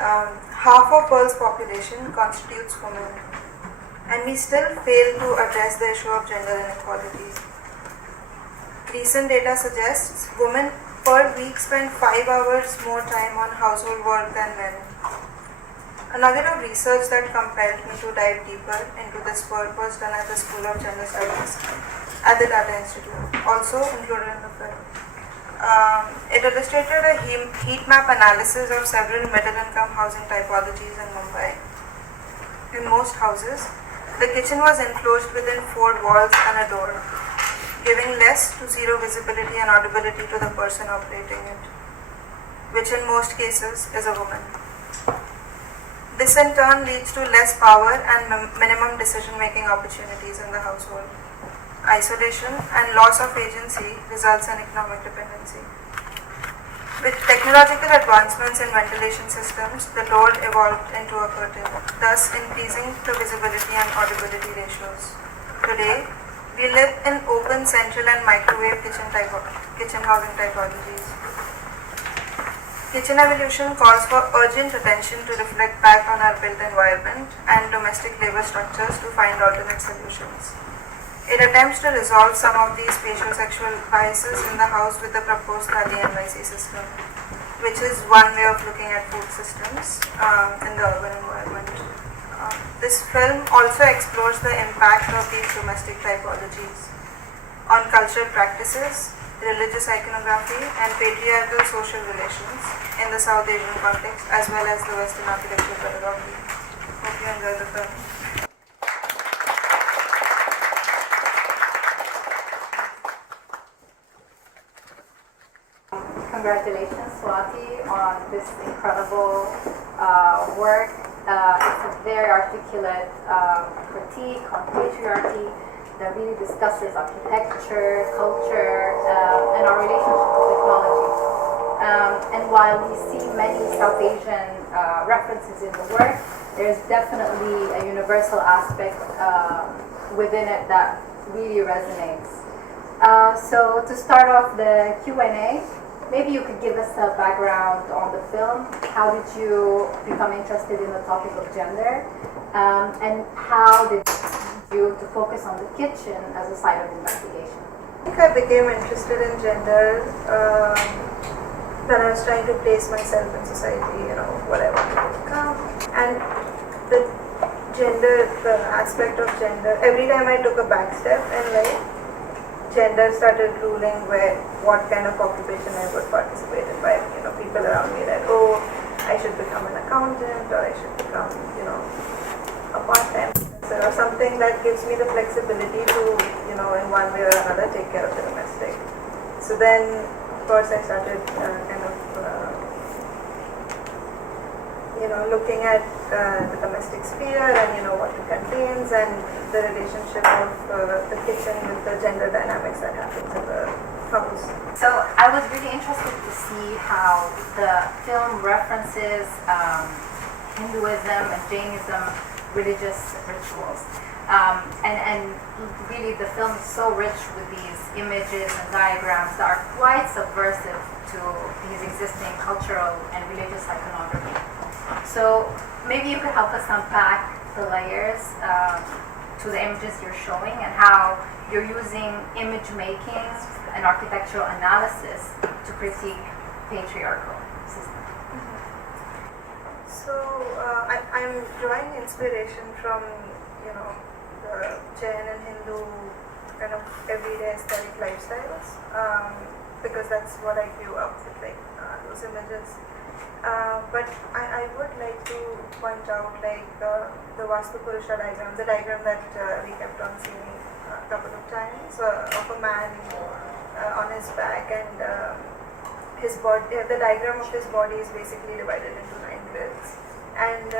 Half of world's population constitutes women, and we still fail to address the issue of gender inequality. Recent data suggests women per week spend 5 hours more time on household work than men. A nugget of research that compelled me to dive deeper into this work was done at the School of Gender Studies at the Tata Institute, also included in the film. It illustrated a heat map analysis of several middle-income housing typologies in Mumbai. In most houses, the kitchen was enclosed within 4 walls and a door, giving less to zero visibility and audibility to the person operating it, which in most cases is a woman. This in turn leads to less power and minimum decision-making opportunities in the household. Isolation and loss of agency results in economic dependency. With technological advancements in ventilation systems, the door evolved into a curtain, thus increasing the visibility and audibility ratios. Today, we live in open, central and microwave kitchen housing typologies. Kitchen evolution calls for urgent attention to reflect back on our built environment and domestic labor structures to find alternate solutions. It attempts to resolve some of these spatio-sexual biases in the house with the proposed THALI NYC system, which is one way of looking at food systems in the urban environment. This film also explores the impact of these domestic typologies on cultural practices, religious iconography, and patriarchal social relations in the South Asian context, as well as the Western architectural pedagogy. Hope you enjoy the film. Congratulations, Swati, on this incredible work. It's a very articulate critique on patriarchy that really discusses architecture, culture, and our relationship with technology. And while we see many South Asian references in the work, there's definitely a universal aspect within it that really resonates. So to start off the Q&A, maybe you could give us a background on the film. How did you become interested in the topic of gender? And how did you to focus on the kitchen as a site of investigation? I think I became interested in gender when I was trying to place myself in society, what I wanted to become. And the aspect of gender, every time I took a back step in life, gender started ruling what kind of occupation I would participate in by, people around me that, oh, I should become an accountant or I should become, a part-time or something that gives me the flexibility to, in one way or another take care of the domestic. So then, of course, I started looking at the domestic sphere and, what it contains and the relationship of the kitchen with the gender dynamics that happens in the house. So I was really interested to see how the film references Hinduism and Jainism religious rituals. And really the film is so rich with these images and diagrams that are quite subversive to these existing cultural and religious iconography. So maybe you could help us unpack the layers to the images you're showing and how you're using image making and architectural analysis to critique patriarchal systems. So I'm drawing inspiration from, the Jain and Hindu kind of everyday aesthetic lifestyles, because that's what I grew up with, those images. But I would like to point out, the Vastu Purusha diagram, the diagram that we kept on seeing a couple of times, of a man on his back, and his body. The diagram of his body is basically divided into 9 grids, and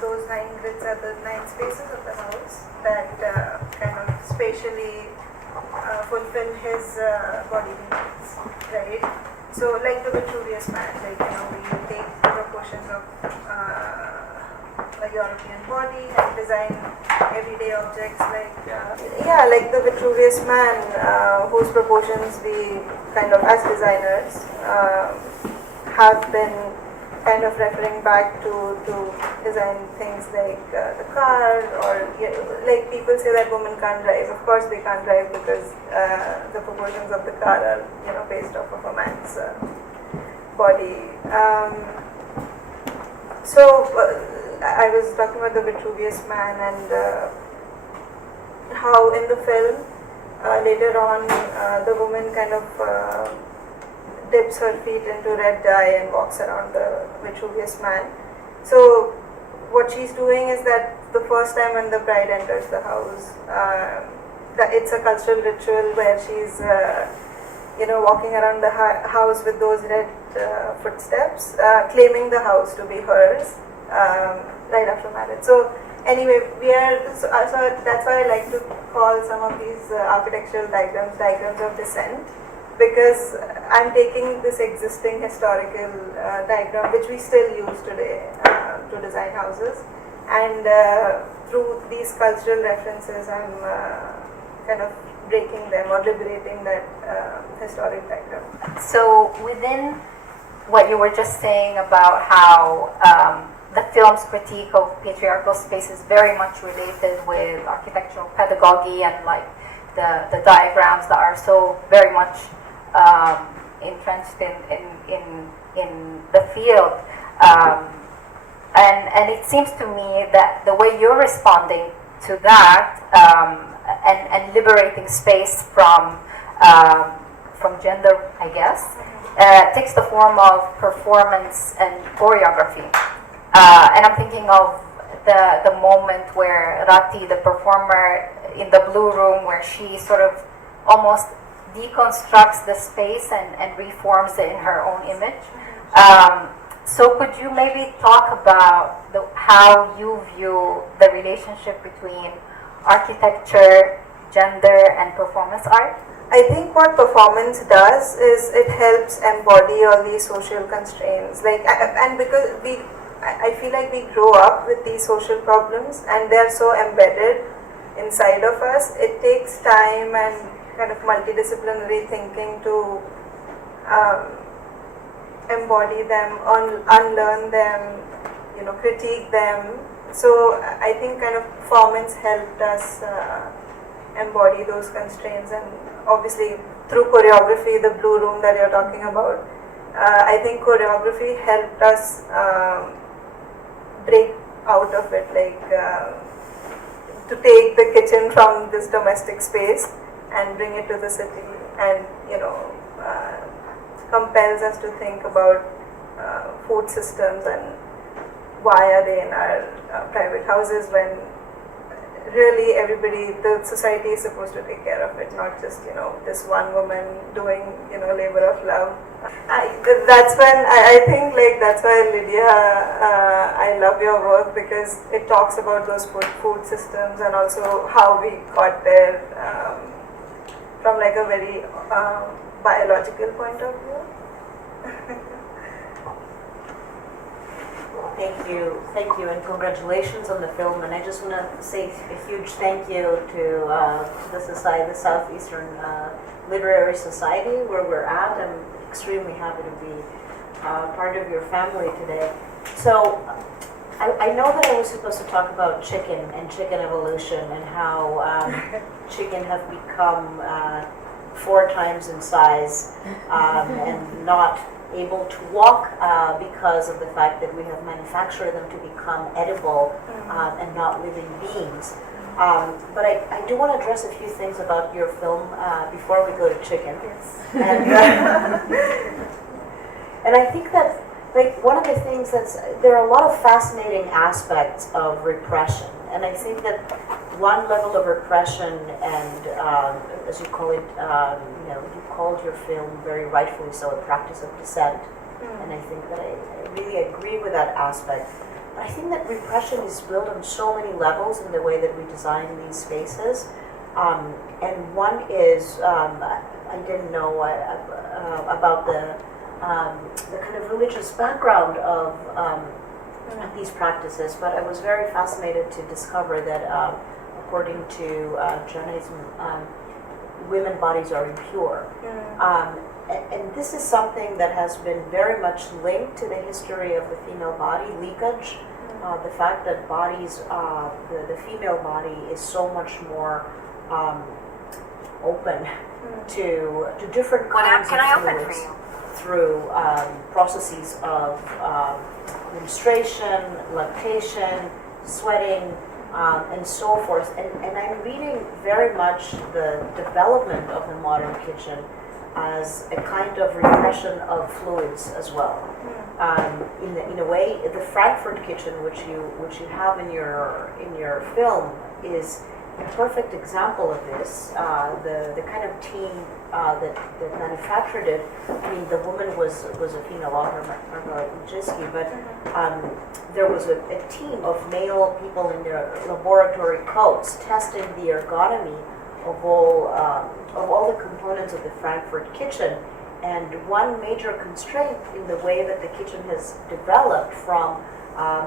those 9 grids are the 9 spaces of the house that kind of spatially fulfill his body needs, right? So, like the Vitruvius man, we take proportions of a European body and design everyday objects like the Vitruvius man, whose proportions we kind of, as designers, have been kind of referring back to design things like the car, or like people say that women can't drive. Of course they can't drive because the proportions of the car are based off of a man's body. So I was talking about the Vitruvius Man, and how in the film later on the woman kind of dips her feet into red dye and walks around the Vitruvius Man. So what she's doing is that the first time when the bride enters the house, that it's a cultural ritual where she's walking around the house with those red footsteps, claiming the house to be hers right after marriage. So anyway, so that's why I like to call some of these architectural diagrams of dissent, because I'm taking this existing historical diagram, which we still use today to design houses, and through these cultural references I'm kind of breaking them or liberating that historic diagram. So within what you were just saying about how the film's critique of patriarchal space is very much related with architectural pedagogy and like the diagrams that are so very much entrenched in the field, and it seems to me that the way you're responding to that and liberating space from gender, I guess, takes the form of performance and choreography. And I'm thinking of the moment where Rati, the performer in the blue room, where she sort of almost deconstructs the space and reforms it in her own image. So could you maybe talk about how you view the relationship between architecture, gender, and performance art? I think what performance does is it helps embody all these social constraints. And because I feel like we grow up with these social problems and they're so embedded inside of us, it takes time and kind of multidisciplinary thinking to embody them, unlearn them, critique them. So I think kind of performance helped us embody those constraints, and obviously through choreography, the blue room that you're talking about, I think choreography helped us break out of it, to take the kitchen from this domestic space and bring it to the city, and compels us to think about food systems and why are they in our private houses when really the society is supposed to take care of it, not just this one woman doing labor of love. That's when I think that's why, Lydia, I love your work, because it talks about those food systems and also how we got there from a very biological point of view. Thank you, and congratulations on the film. And I just want to say a huge thank you to the society, the Southeastern Literary Society, where we're at. I'm extremely happy to be part of your family today. So I know that I was supposed to talk about chicken and chicken evolution and how chicken have become 4 times in size and not able to walk because of the fact that we have manufactured them to become edible and not living beings. But I do want to address a few things about your film before we go to chicken. Yes. And I think that one of the things there are a lot of fascinating aspects of repression, and I think that one level of repression, and as you call it, you called your film very rightfully so a practice of dissent, and I think that I really agree with that aspect. But I think that repression is built on so many levels in the way that we design these spaces, and one is I didn't know about the kind of religious background of these practices, but I was very fascinated to discover that according to Jainism, women bodies are impure. And this is something that has been very much linked to the history of the female body, leakage. The fact that bodies, the female body is so much more open to different kinds Can of I open for fluids you? through processes of menstruation, lactation, sweating, and so forth. And I'm reading very much the development of the modern kitchen as a kind of repression of fluids as well. In a way, the Frankfurt kitchen, which you have in your film, is a perfect example of this. The kind of team that manufactured it. I mean, the woman was a female author, Margaret Ujiski, but there was a team of male people in their laboratory coats testing the ergonomy of all the components of the Frankfurt kitchen. And one major constraint in the way that the kitchen has developed from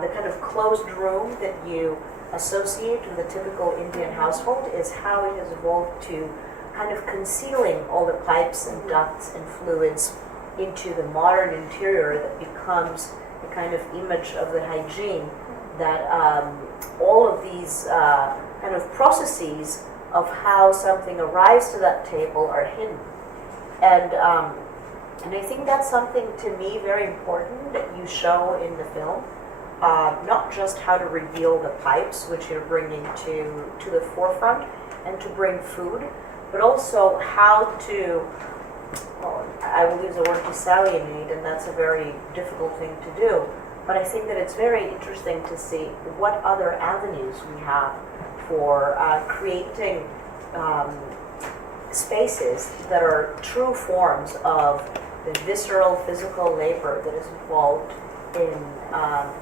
the kind of closed room that you associate with a typical Indian household is how it has evolved to kind of concealing all the pipes and ducts and fluids into the modern interior that becomes a kind of image of the hygiene that all of these kind of processes of how something arrives to that table are hidden. And I think that's something to me very important that you show in the film. Not just how to reveal the pipes, which you're bringing to the forefront, and to bring food, but also how to, well, I will use the word desalinate, and that's a very difficult thing to do, but I think that it's very interesting to see what other avenues we have for creating spaces that are true forms of the visceral physical labor that is involved in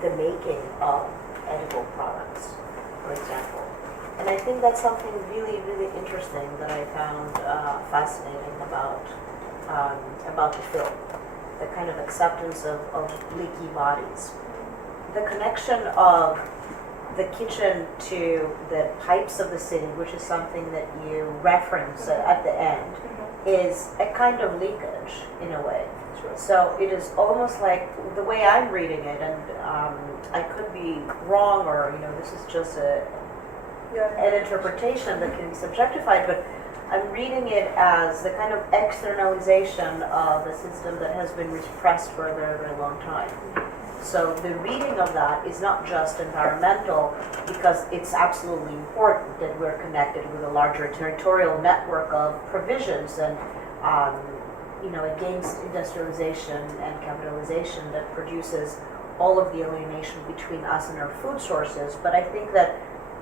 the making of edible products, for example. And I think that's something really, really interesting that I found fascinating about the film, the kind of acceptance of leaky bodies. The connection of the kitchen to the pipes of the city, which is something that you reference at the end, is a kind of leakage in a way. So it is almost like the way I'm reading it, and I could be wrong, or this is just an interpretation that can be subjectified, but I'm reading it as the kind of externalization of a system that has been repressed for a very, very long time. So the reading of that is not just environmental, because it's absolutely important that we're connected with a larger territorial network of provisions and against industrialization and capitalization that produces all of the alienation between us and our food sources. But I think that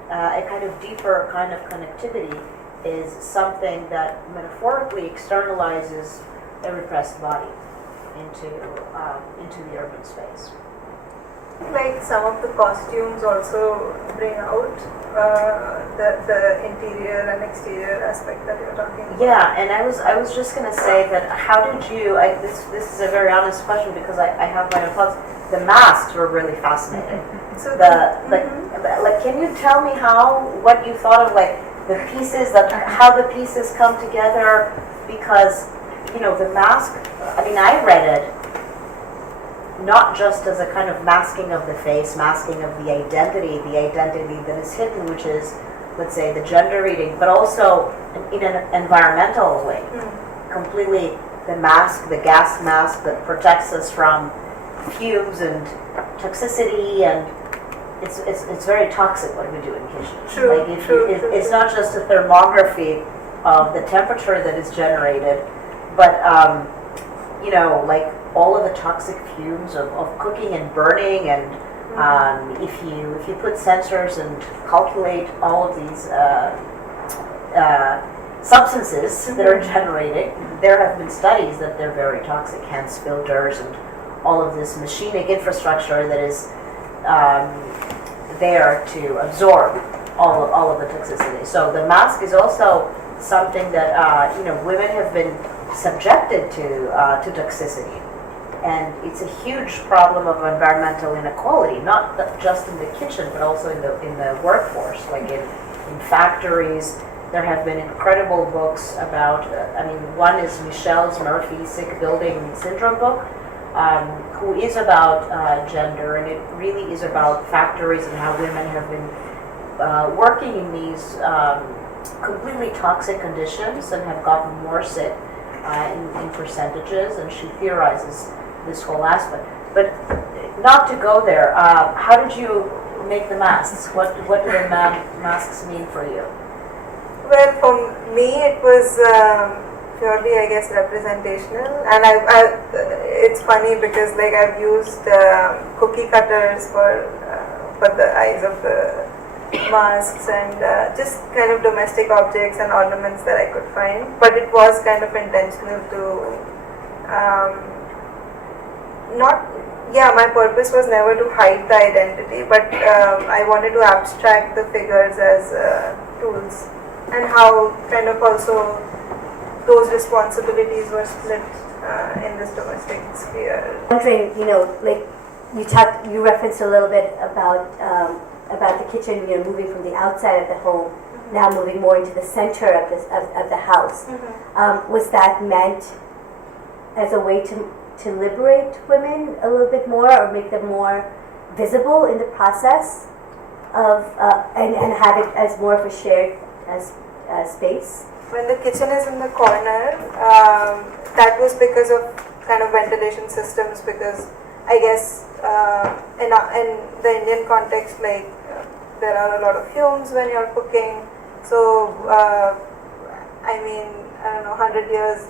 a kind of deeper kind of connectivity is something that metaphorically externalizes a repressed body into the urban space. Like some of the costumes also bring out the interior and exterior aspect that you're talking about. Yeah, and I was just going to say that how did you, this is a very honest question because I have my own thoughts. The masks were really fascinating. So like, can you tell me what you thought of like the pieces, how the pieces come together? Because, the mask, I read it not just as a kind of masking of the face, masking of the identity that is hidden, which is, let's say, the gender reading, but also in an environmental way. Completely the mask, the gas mask that protects us from fumes and toxicity, and it's very toxic what we do in kitchens. True, it's not just a thermography of the temperature that is generated, but like all of the toxic fumes of cooking and burning, and if you put sensors and calculate all of these substances that are generated, there have been studies that they're very toxic, hence filters and all of this machinic infrastructure that is there to absorb all of the toxicity. So the mask is also something that women have been subjected to toxicity, and it's a huge problem of environmental inequality, not just in the kitchen but also in the workforce, like in factories There have been incredible books about, one is Michelle's Murphy Sick Building Syndrome book, who is about gender, and it really is about factories and how women have been working in these completely toxic conditions and have gotten more sick in percentages, and she theorizes this whole aspect. But not to go there, how did you make the masks? What do the masks mean for you? Well, for me, it was purely, I guess, representational, and it's funny because like I've used cookie cutters for the eyes of the masks, and just kind of domestic objects and ornaments that I could find. But it was kind of intentional to my purpose was never to hide the identity, but I wanted to abstract the figures as tools, and how kind of also those responsibilities were split in this domestic sphere. Wondering, like you referenced a little bit about the kitchen, moving from the outside of the home, now moving more into the center of the house. Was that meant as a way to liberate women a little bit more, or make them more visible in the process of and have it as more of a shared space? When the kitchen is in the corner, that was because of kind of ventilation systems, because I guess in the Indian context, like there are a lot of fumes when you're cooking. So I don't know, 100 years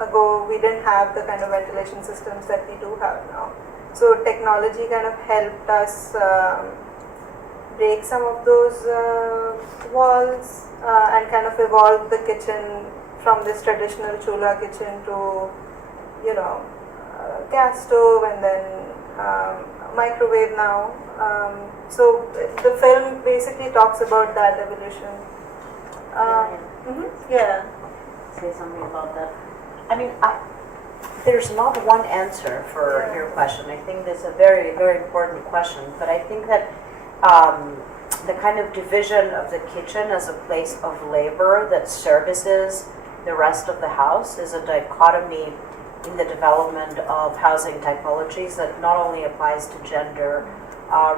ago we didn't have the kind of ventilation systems that we do have now. So technology kind of helped us break some of those walls and kind of evolve the kitchen from this traditional chula kitchen to gas stove, and then microwave now. So the film basically talks about that evolution. Yeah. Say something about that. There's not one answer for your question. I think that's a very, very important question, but I think that the kind of division of the kitchen as a place of labor that services the rest of the house is a dichotomy in the development of housing typologies that not only applies to gender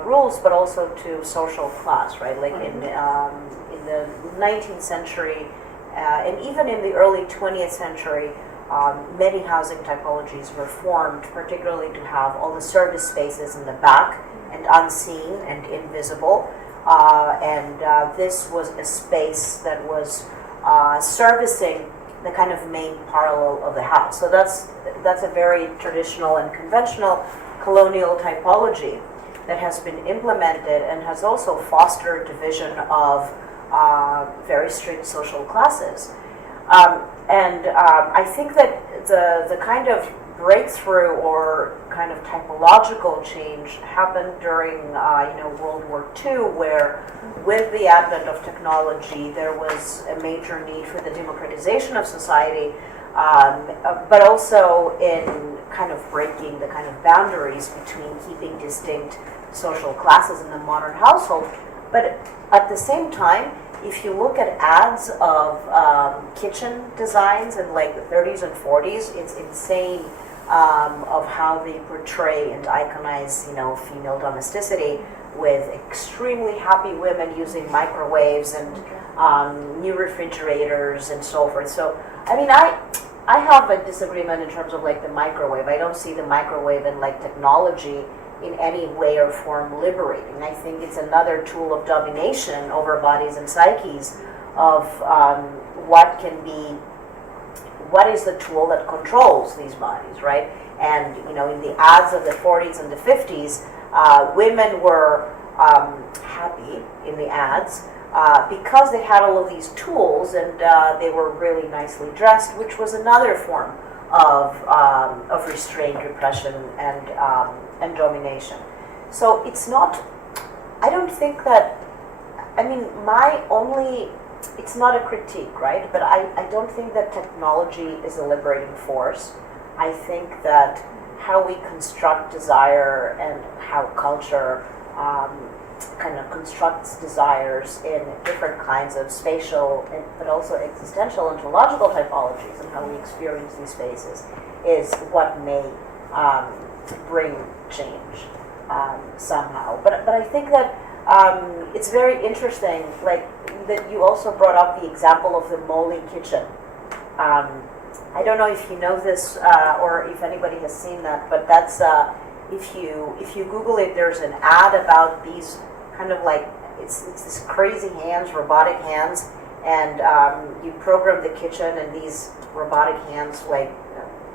rules but also to social class, right? Like in the 19th century and even in the early 20th century, many housing typologies were formed, particularly to have all the service spaces in the back and unseen and invisible. This was a space that was servicing the kind of main parallel of the house. So that's a very traditional and conventional colonial typology that has been implemented and has also fostered division of very strict social classes. I think that the kind of breakthrough or kind of typological change happened during World War II, where with the advent of technology there was a major need for the democratization of society, but also in kind of breaking the kind of boundaries between keeping distinct social classes in the modern household. But at the same time, if you look at ads of kitchen designs in like the 30s and 40s, it's insane of how they portray and iconize, female domesticity with extremely happy women using microwaves and new refrigerators and so forth. So, I have a disagreement in terms of like the microwave. I don't see the microwave and like technology in any way or form liberating. I think it's another tool of domination over bodies and psyches of what is the tool that controls these bodies, right? And in the ads of the 40s and the 50s, women were happy in the ads because they had all of these tools, and they were really nicely dressed, which was another form of restraint, repression, and domination. So it's not, I don't think that, it's not a critique, right? But I don't think that technology is a liberating force. I think that how we construct desire and how culture kind of constructs desires in different kinds of spatial but also existential ontological typologies and how we experience these spaces is what may bring change somehow. But I think that it's very interesting, like that you also brought up the example of the Molly kitchen. I don't know if you know this or if anybody has seen that, but that's if you Google it, there's an ad about these kind of like it's this crazy hands, robotic hands, and you program the kitchen, and these robotic hands like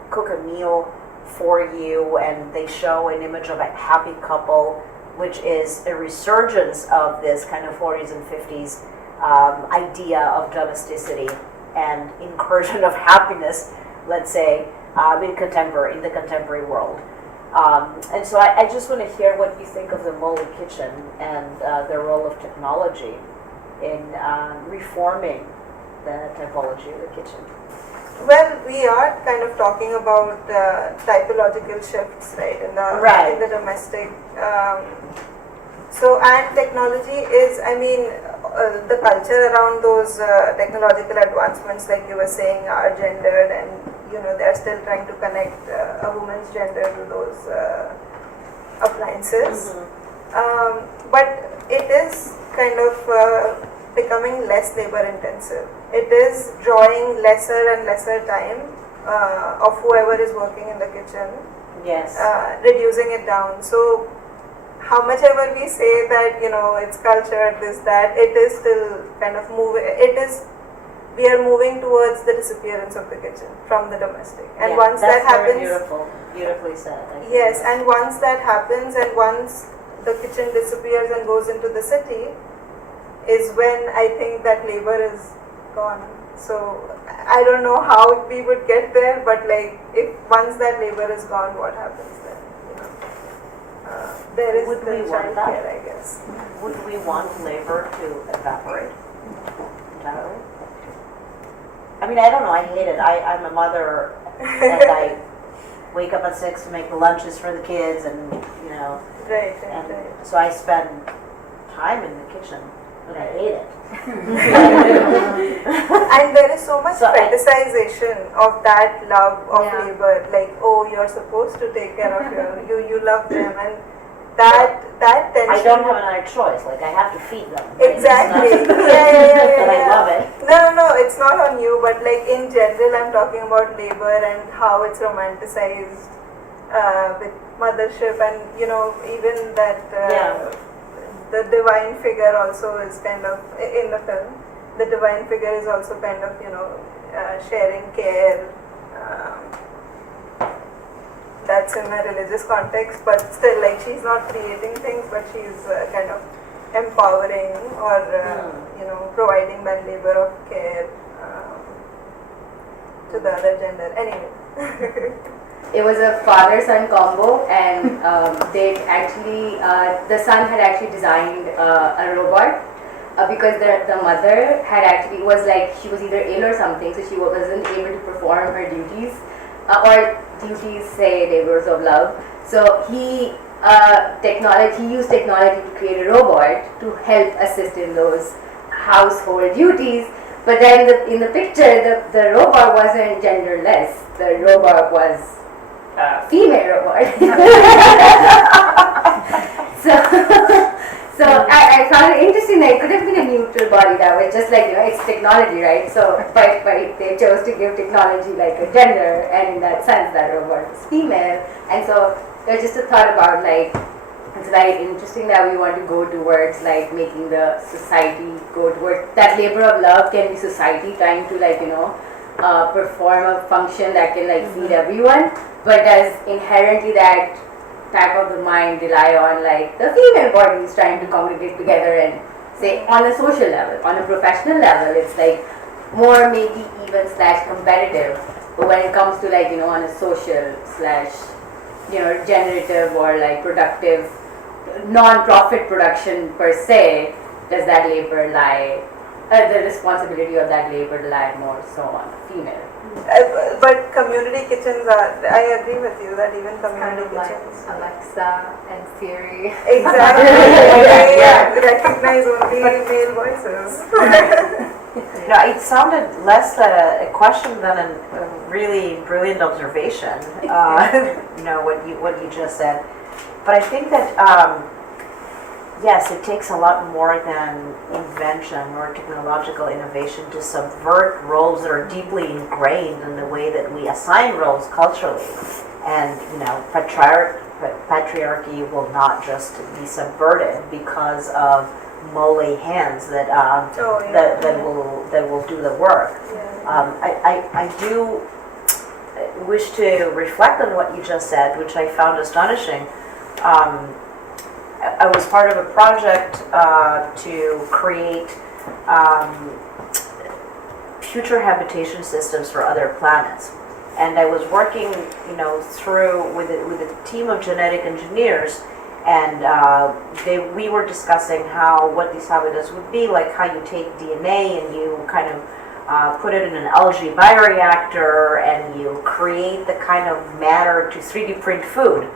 cook a meal for you, and they show an image of a happy couple, which is a resurgence of this kind of 40s and 50s idea of domesticity and incursion of happiness, let's say, in the contemporary world. And so I just want to hear what you think of the Molly kitchen and the role of technology in reforming the typology of the kitchen. Well, we are kind of talking about typological shifts, right, in the domestic. So, and technology is, I mean, the culture around those technological advancements, like you were saying, are gendered, and they're still trying to connect a woman's gender to those appliances. But it is kind of becoming less labor intensive. It is drawing lesser and lesser time of whoever is working in the kitchen. Yes. Reducing it down. So how much ever we say that it's cultured, this, that, it is still kind of moving. We are moving towards the disappearance of the kitchen from the domestic. And once that happens, beautifully said. Yes, and once that happens, and once the kitchen disappears and goes into the city, is when I think that labor is gone. So I don't know how we would get there, but like if once that labor is gone, what happens then? There is the childcare, I guess. Would we want labor to evaporate entirely? I mean, I don't know. I hate it. I'm a mother, and I wake up at 6 to make the lunches for the kids, and Right. So I spend time in the kitchen, but I hate it. And there is so much fetishization of that love of labor, like, oh, you're supposed to take care of you love them, and that tension. I don't have another choice. Like, I have to feed them. Exactly. Yeah. But I love it. No, it's not on you, but like in general, I'm talking about labor and how it's romanticized with mothership, and even that the divine figure also is kind of in the film. The divine figure is also kind of sharing care. That's in a religious context, but still, like, she's not creating things, but she's kind of empowering or providing that labor of care to the other gender. Anyway. It was a father-son combo, and they actually, the son had actually designed a robot because the mother had actually was like, she was either ill or something, so she wasn't able to perform her duties, or duties, say, labors of love. So he used technology to create a robot to help assist in those household duties. But then in the picture, the robot wasn't genderless. The robot was female robot. So I found it interesting that it could have been a neutral body that was just like, it's technology, right? So but they chose to give technology like a gender, and in that sense that robot was female. And so there's just a thought about, like, it's very interesting that we want to go towards like making the society go towards that labor of love can be society trying to perform a function that can feed everyone, but does inherently that type of the mind rely on the female bodies trying to congregate together and say on a social level, on a professional level, it's more maybe even / competitive, but when it comes to on a social / generative or productive non-profit production per se, does that labor lie, the responsibility of that labor lie more so on the female? But community kitchens are, I agree with you that even Kind community of like kitchens. Alexa and Siri. Exactly. They recognize only male voices. No, it sounded less a question than a really brilliant observation. What you just said. But I think that yes, it takes a lot more than invention or technological innovation to subvert roles that are deeply ingrained in the way that we assign roles culturally. And patriarchy will not just be subverted because of mole hands that will do the work. I do wish to reflect on what you just said, which I found astonishing. I was part of a project to create future habitation systems for other planets, and I was working, through with a team of genetic engineers, and we were discussing what these habitats would be like, how you take DNA and you kind of put it in an algae bioreactor, and you create the kind of matter to 3D print food.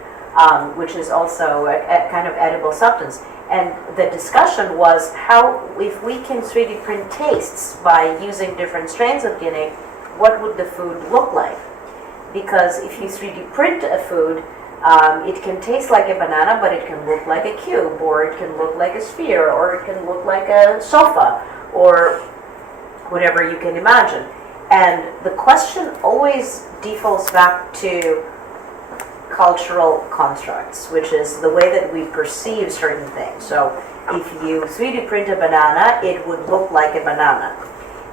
Which is also a kind of edible substance. And the discussion was how, if we can 3D print tastes by using different strains of DNA, what would the food look like? Because if you 3D print a food, it can taste like a banana, but it can look like a cube, or it can look like a sphere, or it can look like a sofa, or whatever you can imagine. And the question always defaults back to cultural constructs, which is the way that we perceive certain things. So if you 3D print a banana, it would look like a banana.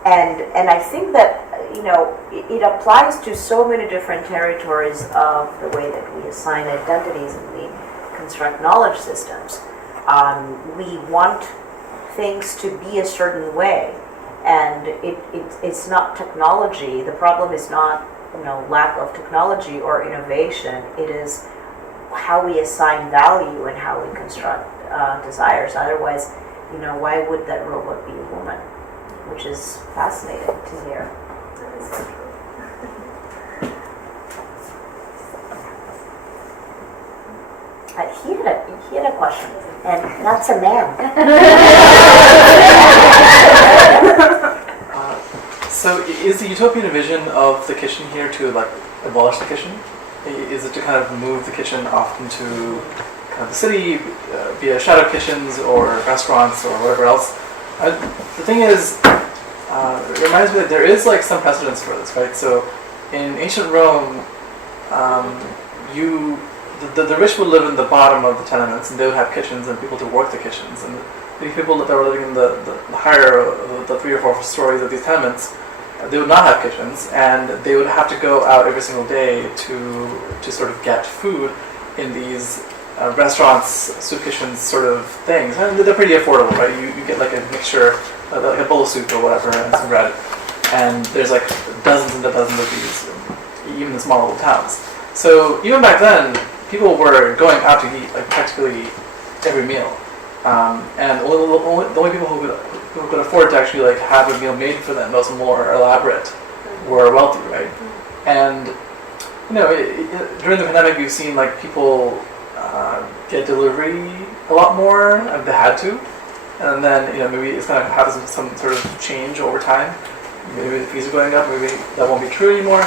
And I think that, it applies to so many different territories of the way that we assign identities and we construct knowledge systems. We want things to be a certain way, and it's not technology. The problem is not lack of technology or innovation. It is how we assign value and how we construct desires. Otherwise, why would that robot be a woman? Which is fascinating to hear. He had a question, and that's a man. So is the utopian vision of the kitchen here to abolish the kitchen? Is it to kind of move the kitchen off into kind of the city via shadow kitchens or restaurants or whatever else? The thing is, it reminds me that there is some precedence for this, right? So in ancient Rome, the rich would live in the bottom of the tenements, and they would have kitchens and people to work the kitchens. And the people that were living in the higher, the 3 or 4 stories of these tenements, they would not have kitchens, and they would have to go out every single day to sort of get food in these restaurants, soup kitchens sort of things. And they're pretty affordable, right? You get a mixture, like a bowl of soup or whatever, and some bread. And there's dozens and dozens of these, even in small little towns. So even back then, people were going out to eat practically every meal. And the only people who could afford to actually have a meal made for them that was more elaborate were wealthy, right? And during the pandemic, we've seen people get delivery a lot more, and they had to. And then maybe it's going to have some sort of change over time. Maybe the fees are going up. Maybe that won't be true anymore.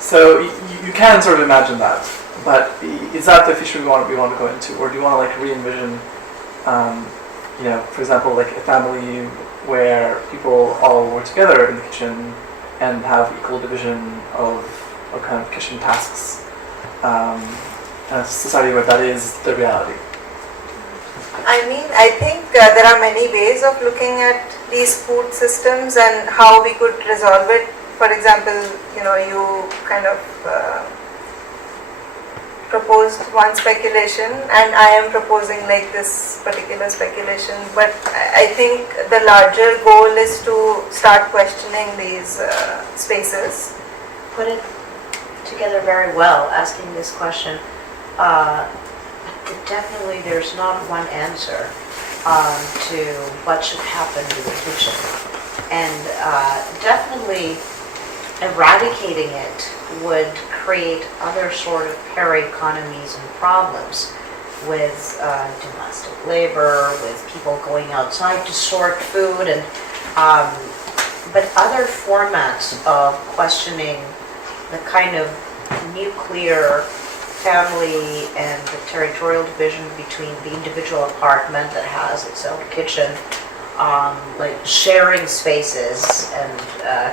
So you can sort of imagine that. But is that the future we want to go into, or do you want to re-envision, for example, a family where people all work together in the kitchen and have equal division of kind of kitchen tasks, and a society where that is the reality? I think there are many ways of looking at these food systems and how we could resolve it. For example, you kind of proposed one speculation, and I am proposing this particular speculation, but I think the larger goal is to start questioning these spaces. Put it together very well, asking this question. Definitely there's not one answer to what should happen to the kitchen. And definitely eradicating it would create other sort of para-economies and problems with domestic labor, with people going outside to sort food, and but other formats of questioning the kind of nuclear family and the territorial division between the individual apartment that has its own kitchen, like sharing spaces and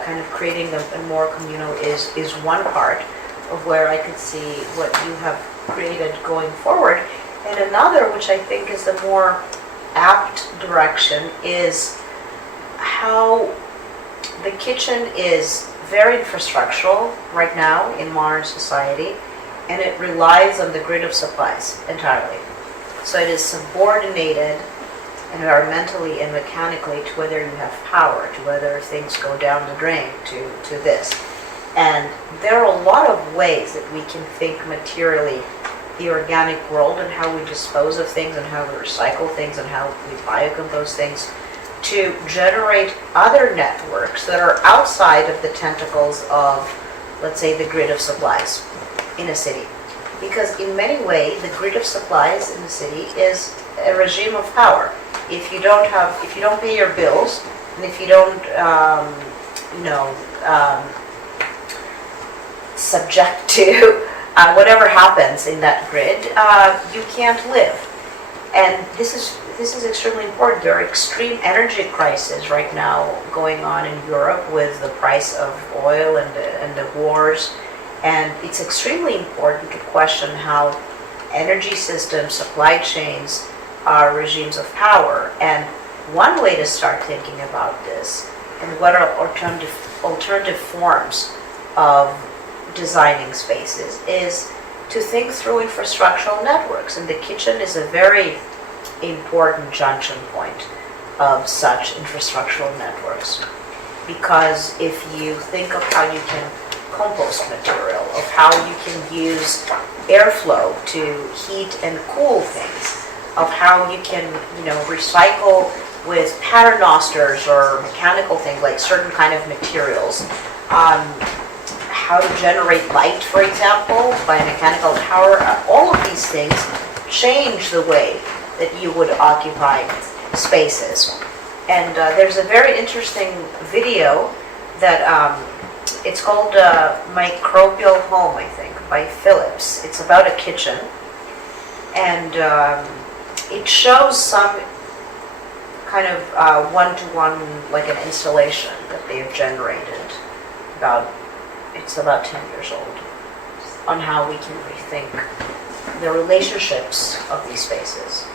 kind of creating a more communal is one part of where I could see what you have created going forward. And another, which I think is the more apt direction, is how the kitchen is very infrastructural right now in modern society, and it relies on the grid of supplies entirely. So it is subordinated environmentally and mechanically to whether you have power, to whether things go down the drain, to this. And there are a lot of ways that we can think materially the organic world and how we dispose of things and how we recycle things and how we biocompose things to generate other networks that are outside of the tentacles of, let's say, the grid of supplies in a city. Because in many ways, the grid of supplies in the city is a regime of power. If you don't pay your bills, and if you don't, subject to whatever happens in that grid, you can't live. And this is extremely important. There are extreme energy crises right now going on in Europe with the price of oil and the wars. And it's extremely important to question how energy systems, supply chains are regimes of power. And one way to start thinking about this and what are alternative forms of designing spaces is to think through infrastructural networks. And the kitchen is a very important junction point of such infrastructural networks. Because if you think of how you can compost material, of how you can use airflow to heat and cool things, of how you can, recycle with paternosters or mechanical things like certain kind of materials, how to generate light, for example, by mechanical power, all of these things change the way that you would occupy spaces. And there's a very interesting video that it's called Microbial Home, I think, by Philips. It's about a kitchen, and it shows some kind of one-to-one, like an installation that they've generated. It's about 10 years old, on how we can rethink the relationships of these spaces.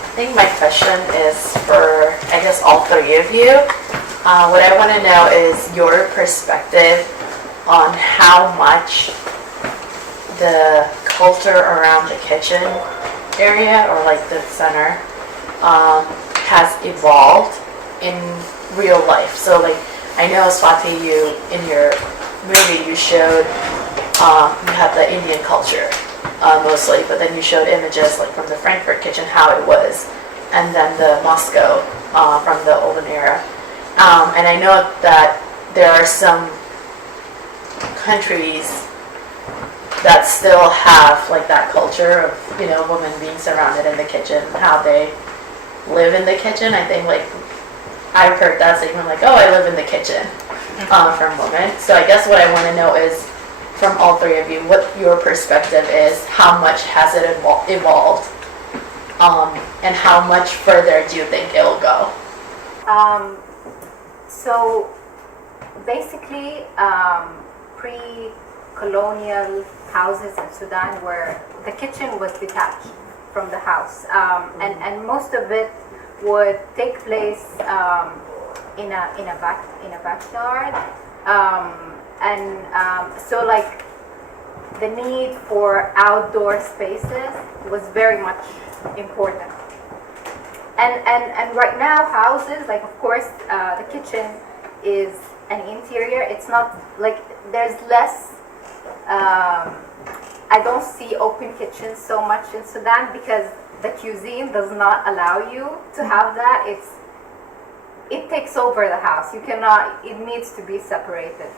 I think my question is for, I guess, all three of you. What I want to know is your perspective on how much the culture around the kitchen area, or like the center, has evolved in real life. So like, I know Swati, you, in your movie, you showed, you have the Indian culture mostly, but then you showed images like from the Frankfurt kitchen, how it was, and then the Moscow from the olden era. And I know that there are some countries that still have like that culture of, women being surrounded in the kitchen, how they live in the kitchen. I think like, I've heard that statement like, oh, I live in the kitchen from women. So I guess what I want to know is, from all three of you, what your perspective is, how much has it evolved, and how much further do you think it'll go? So basically, pre-colonial houses in Sudan where the kitchen was detached from the house, and most of it would take place in a backyard, so like the need for outdoor spaces was very much important. And right now houses, like, of course, the kitchen is an interior. It's not like there's less. I don't see open kitchens so much in Sudan because the cuisine does not allow you to have that. it takes over the house. You cannot, it needs to be separated.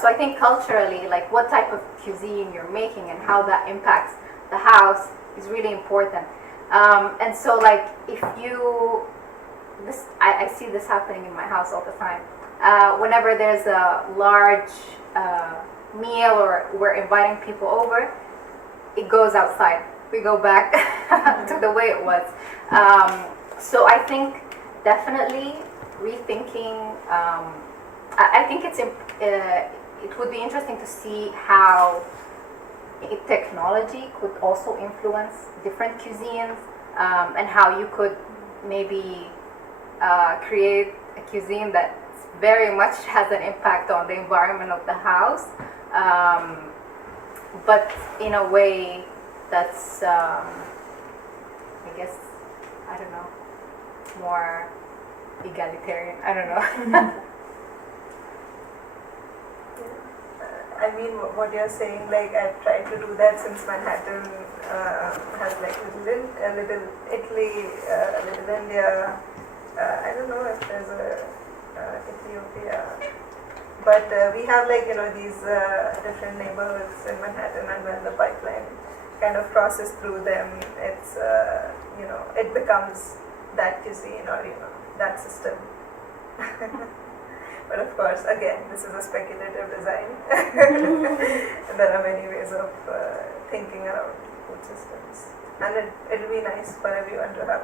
So I think culturally, like what type of cuisine you're making and how that impacts the house is really important. And so like if you, I see this happening in my house all the time. Whenever there's a large meal or we're inviting people over, it goes outside. We go back to the way it was. So I think definitely rethinking. I think it would be interesting to see how technology could also influence different cuisines, and how you could maybe create a cuisine that very much has an impact on the environment of the house, but in a way that's, I guess, I don't know, more egalitarian. I don't know. I mean, what you're saying, like I've tried to do that since Manhattan has like a little Italy, a little India. I don't know if there's a Ethiopia, but we have like these different neighborhoods in Manhattan, and when the pipeline kind of crosses through them, it's it becomes that cuisine or that system. But of course, again, this is a speculative design. There are many ways of thinking around food systems, and it'll be nice for everyone to have